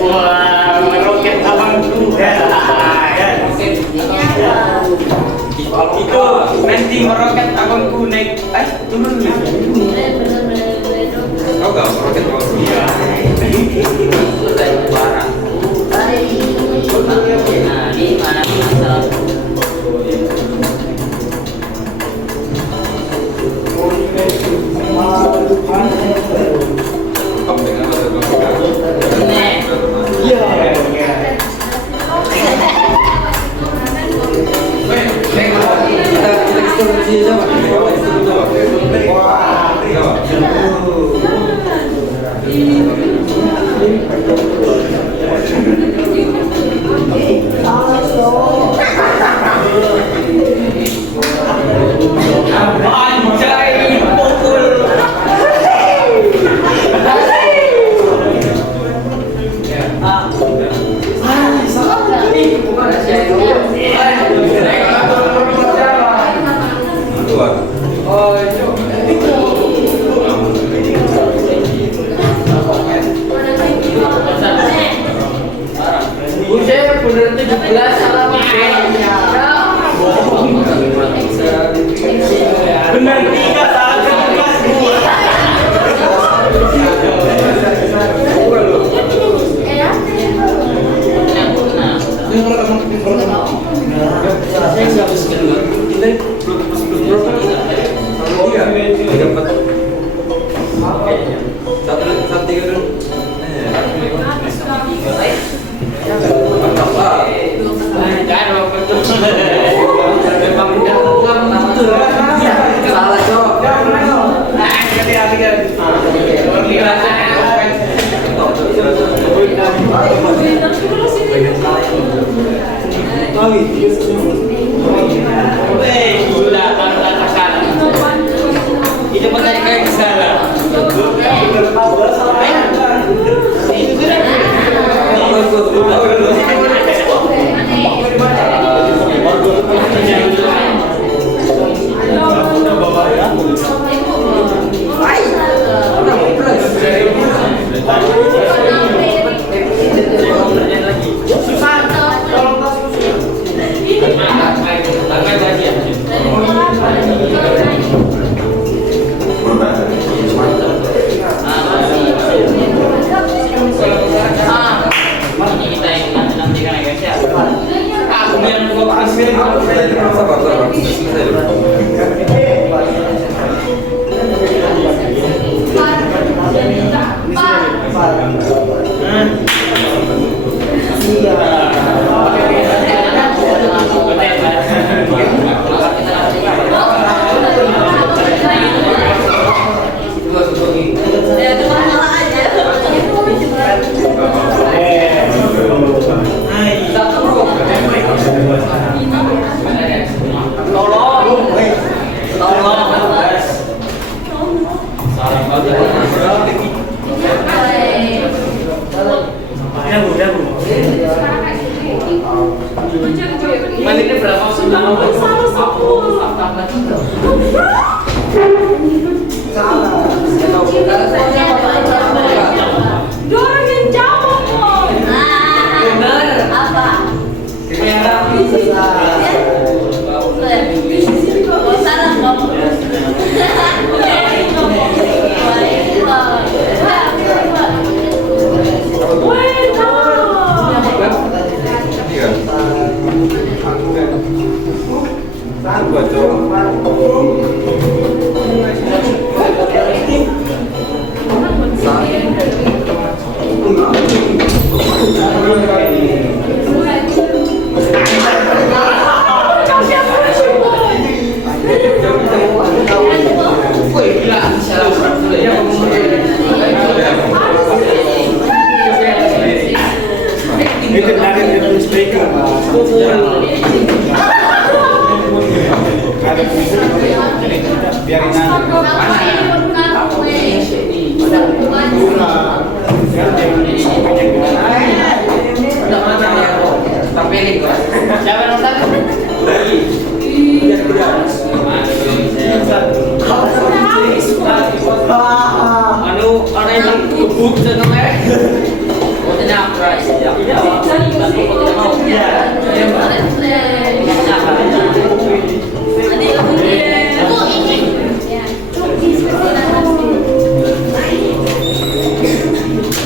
Wah, meroket abangku. Itu nanti meroket abangku naik, turun nih. Kau gak meroket abangku? Iya. Benar 3 salah 3.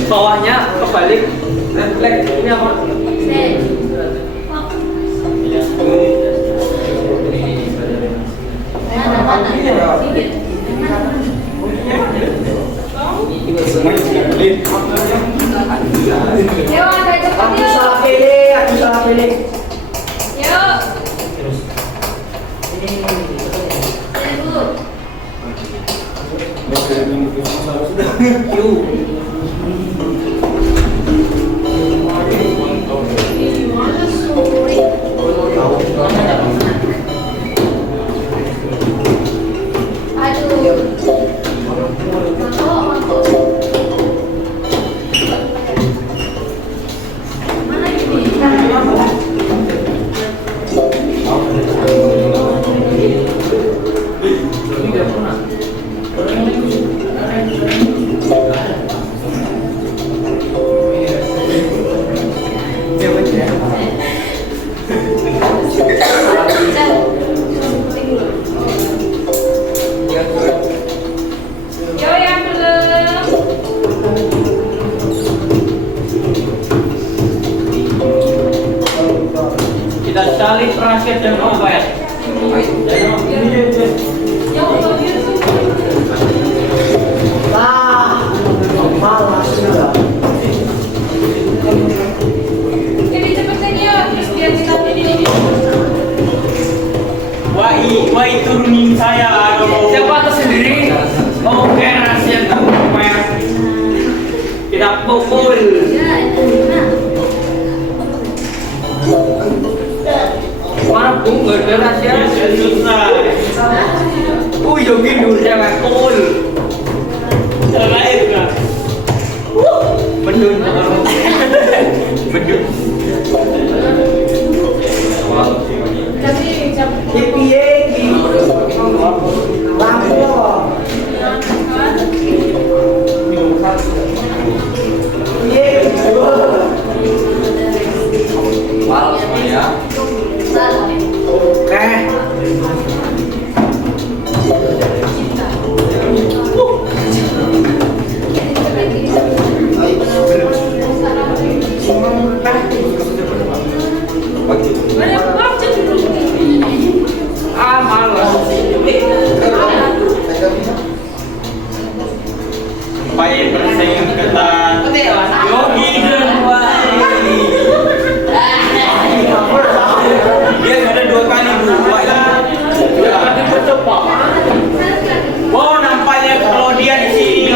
Bawahnya kebalik, refleks ini apa? Yo, agak cepat Aku yuk. salah pilih. Yuk. Yo yang belum. Kita cari raket dan obat. Malas juga. Jadi cepetan yuk, terus biar kita pilih. Wah turunin saya. Siapa tuh sendiri? Oke, rahasia namanya. Kita pukul. Mana pun nggak ada rahasia. Susah. Jogging dulu jangan pukul. Terakhir kan. Bendun. Bendun. Piye lampu. Malam semuanya. Supaya bersaing ketat. Yogi dan dia ada 2 kali berubah. Wow, nampaknya kalau dia di sini.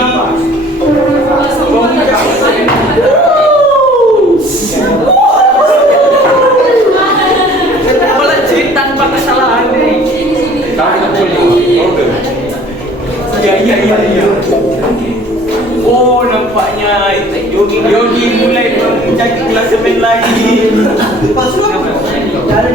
Melejit tanpa kesalahan. Iya. Oh, nampaknya Yogi mulai mencari klasemen lagi. Dari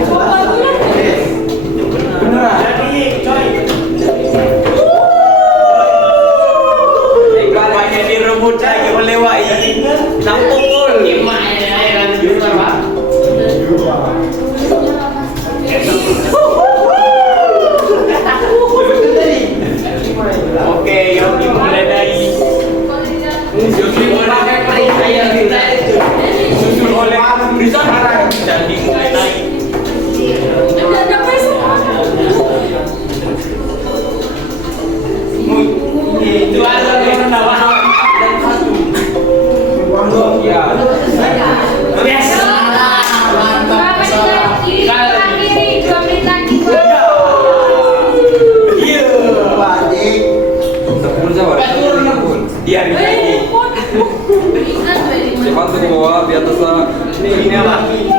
Ini apa? Ini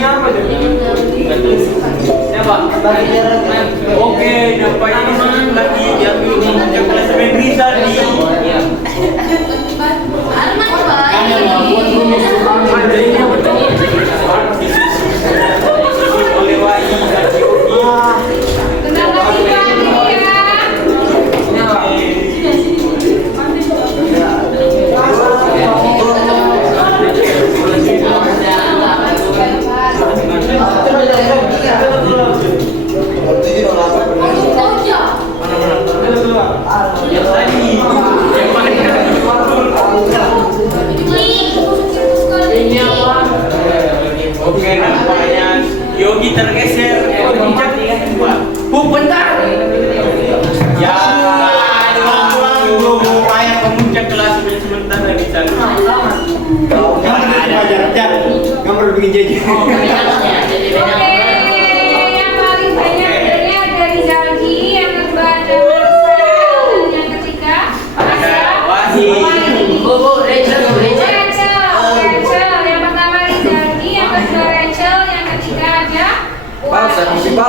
apa? Ini apa? Oke, dapat ini lagi yang ini kelas main Rizal nih. Oleh Wai dan Yogi. Tenang lagi Oke, nampaknya Yogi tergeser. Bentar. Ya, belum ayat pemuncak kelas sementara di sana. Gambar bikin jajan. Oke, yang paling banyak benernya dari Zaldi, yang kedua ada Marcel, dan yang ketiga ada Wahid. Rachel. Yang pertama Rizaldi, yang kedua Rachel, yang ketiga ada Wahid. Nah,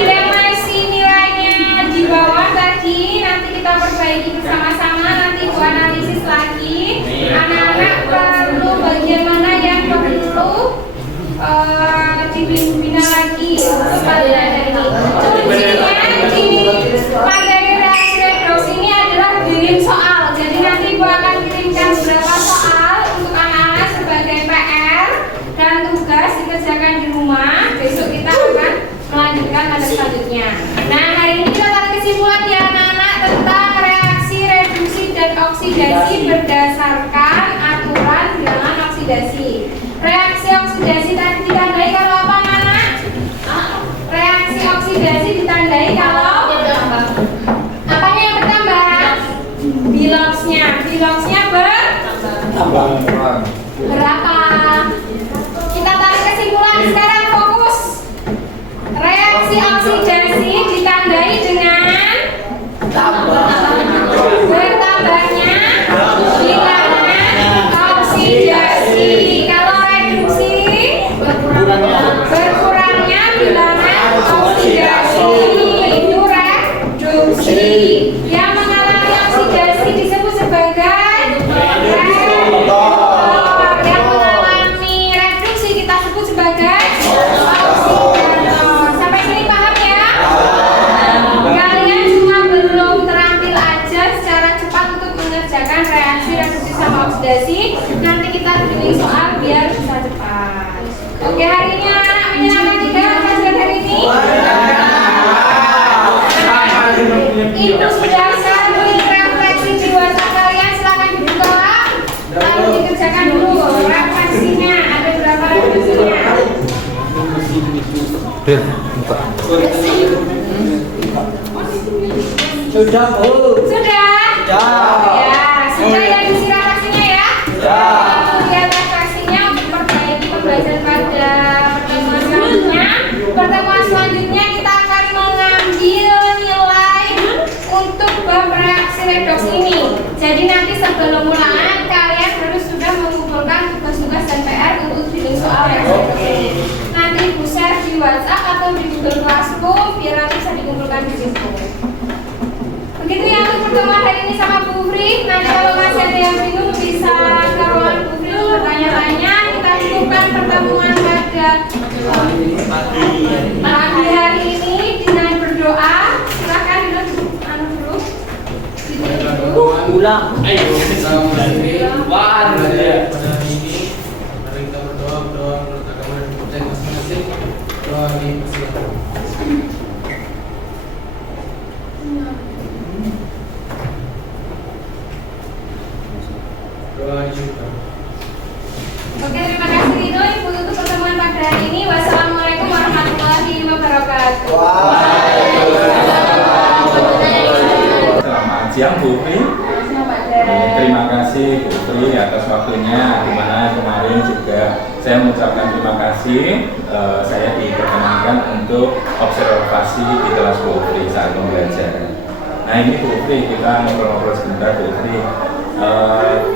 yang masih nilainya di bawah tadi, nanti kita perbaiki bersama-sama, nanti Bu analisis lagi. Anak-anak perlu bagian mana yang perlu dibina lagi untuk pelajaran hari ini. Kuncinya di materi reaksi redox ini adalah bikin soal. Jadi nanti Bu akan kirimkan beberapa soal untuk anak-anak sebagai PR dan tugas dikerjakan di rumah. Besok kita akan melanjutkan pada selanjutnya. Nah, hari ini kita tarik kesimpulan ya anak-anak tentang reaksi reduksi dan oksidasi berdasarkan aturan bilangan oksidasi. Reaksi oksidasi tadi ditandai kalau apa anak? Reaksi oksidasi ditandai kalau apanya yang bertambah? Biloxnya. Biloxnya berapa? Kita tarik kesimpulan sekarang, fokus. Reaksi oksidasi ditandai dengan bertambahnya bilangan oksidasi. Kalau reduksi berkurangnya bilangan oksidasi. Itu reduksi. Yang mengalami oksidasi disebut sebagai reaktor. Yang mengalami reduksi kita sebut sebagai oksidator. Sampai sini paham ya? Kalian cuma belum terampil aja secara cepat untuk mengerjakan reaksi reduksi sama oksidasi. Nanti kita bikin soal biar bisa cepat. Oke, hari ini anak menyenangkan tidak pelajaran hari ini? Itu sudah sambil refleksi di WhatsApp kalian, silakan dibuka lalu dikerjakan dulu refleksinya. Ada berapa refleksinya? Sudah, Bu. Sudah? Ya, sudah ya isi refleksinya ya? Lihat refleksinya untuk perbaiki pembelajaran pada pertemuan selanjutnya. Pertemuan selanjutnya kita akan mengambil nilai untuk bab reaksi redox ini. Jadi nanti sebelum ulangan kalian harus sudah mengumpulkan tugas-tugas dan PR untuk bikin soal reaksi redox ini. Nanti Bu share di WhatsApp atau di Google Classroom biar nanti bisa dikumpulkan di situ. Begitu ya untuk pertemuan hari ini sama Bu Fri. Nanti kalau masih ada yang bingung bisa ke ruangan Bu Fri untuk bertanya-tanya. Kita cukupkan pertemuan pada pagi hari ini dengan berdoa. Silakan dulu dulu. Ulang. Oke, terima kasih Rino. Ibu tutup pertemuan pada hari ini. Wassalamualaikum warahmatullahi wabarakatuh. Selamat siang Bu Fri. Terima kasih Bu Fri atas waktunya, dimana kemarin juga saya mengucapkan terima kasih. Saya diperkenankan untuk observasi di kelas Bu Fri saat pembelajaran. Nah ini Bu Fri, kita ngobrol-ngobrol sebentar Bu Fri.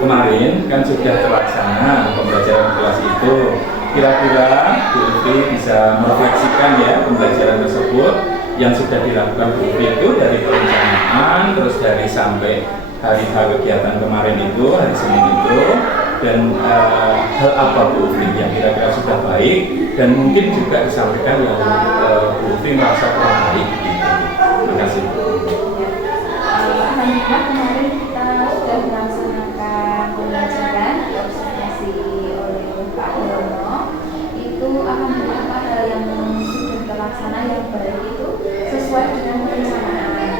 kemarin kan sudah terlaksana pembelajaran kelas itu. Kira-kira Bu Ufi bisa merefleksikan ya pembelajaran tersebut yang sudah dilakukan Bu Ufi itu dari perencanaan, terus dari sampai hari-hari kegiatan kemarin itu, hari Senin itu, dan hal apa Bu Ufi yang kira-kira sudah baik dan mungkin juga disampaikan yang Bu Ufi merasa kurang baik gitu. Terima kasih. Alhamdulillah kemarin kita sudah melaksanakan pembelajaran observasi oleh Pak Dono. Itu alhamdulillah hal yang sudah terlaksana yang baik itu sesuai dengan perencanaan.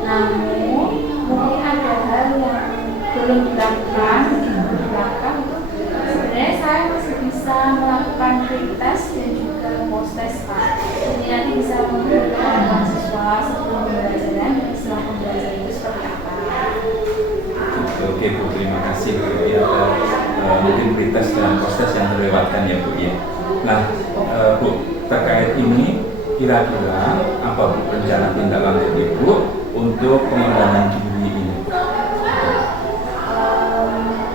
Namun mungkin ada hal yang belum dilakukan di belakang itu sebenarnya saya masih bisa melakukan pretest dan juga post-test Pak. Jadi nanti bisa memberitahukan mahasiswa sebelum pembelajaran dan setelah pembelajaran itu seperti apa. Oke Bu, terima kasih Bu ya. Mungkin pretest dan post-test yang terlewatkan ya Bu ya. Nah Bu, terkait ini kira-kira apa Bu rencana tindak lanjut Ibu untuk pengembangan diri ini?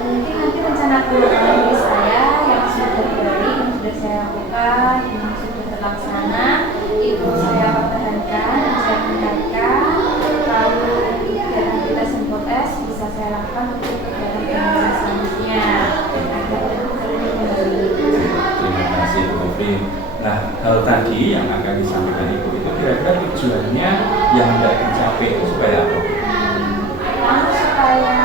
Mungkin nanti rencana pengembangan diri saya yang sudah baik, yang sudah saya lakukan, yang sudah terlaksana itu saya pertahankan, saya tingkatkan. Lalu kegiatan kita sempotes bisa saya lakukan untuk kegiatan pengembangan selanjutnya agar lebih baik. Terima kasih Bu Ufi. Nah, hal tadi yang akan disampaikan Ibu itu kira-kira tujuannya yang tidak dicapai itu supaya apa? Supaya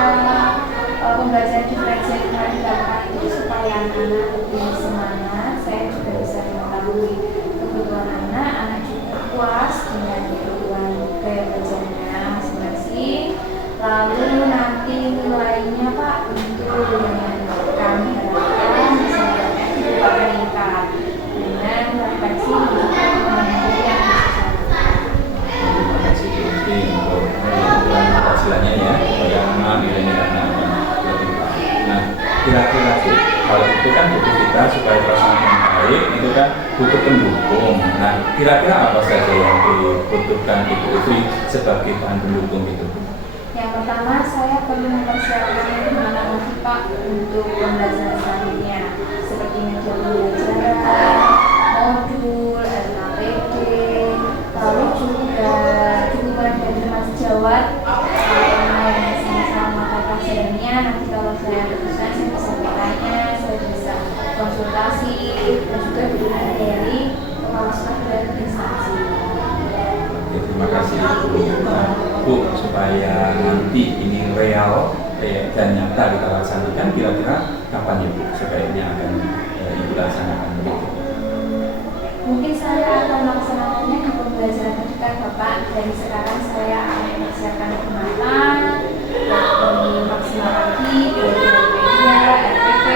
pembelajaran diferensial kemarin dilakukan itu supaya anak-anak lebih semangat. Saya juga bisa mengetahui kebutuhan anak juga puas dengan kebutuhan gaya belajarnya masing-masing. Lalu nanti nilainya Pak untuk yang kami harapkan bisa juga meningkat dengan refleksi mengenai yang Terima kasih Bu Ufi untuk keberhasilannya ya, supaya anak nilainya akan lebih baik. Nah, kira-kira Bu, kalau itu kan butuh kita supaya terlaksana baik, itu kan butuh pendukung. Nah, kira-kira apa saja yang dibutuhkan Ibu Ufi sebagai bahan pendukung itu? Yang pertama, saya perlu mempersiapkan bagaimana nanti Pak untuk pembelajaran selanjutnya, seperti media pembelajaran, modul, LKPD, lalu juga dukungan dari teman sejawat, yang sama-sama mata pelajarannya. Nanti kalau saya keputusan, saya bisa bertanya, saya bisa konsultasi, dan juga dukungan dari kepala staf dan instansi. Oke, terima kasih Bu. Nah, Bu, supaya nanti ini real dan nyata kita laksanakan, kira-kira kapan ya Bu sebaiknya akan Ibu laksanakan begitu? Mungkin saya akan melaksanakannya di pembelajaran terdekat Bapak. Dari sekarang saya akan mempersiapkan matang, maksimal lagi dari media, RPP,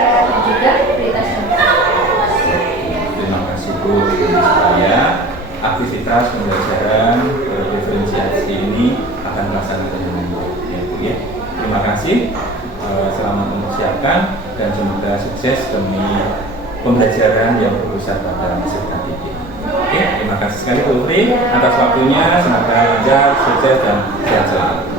dan juga prioritas dan Terima kasih Bu, supaya aktivitas pembelajaran diferensiasi ini akan melaksanakan dengan baik ya Bu ya. Terima kasih, selamat mempersiapkan dan semoga sukses demi pembelajaran yang berpusat pada peserta didik. Oke, terima kasih sekali Bu Ufi atas waktunya, semoga lancar, sukses dan sehat selalu.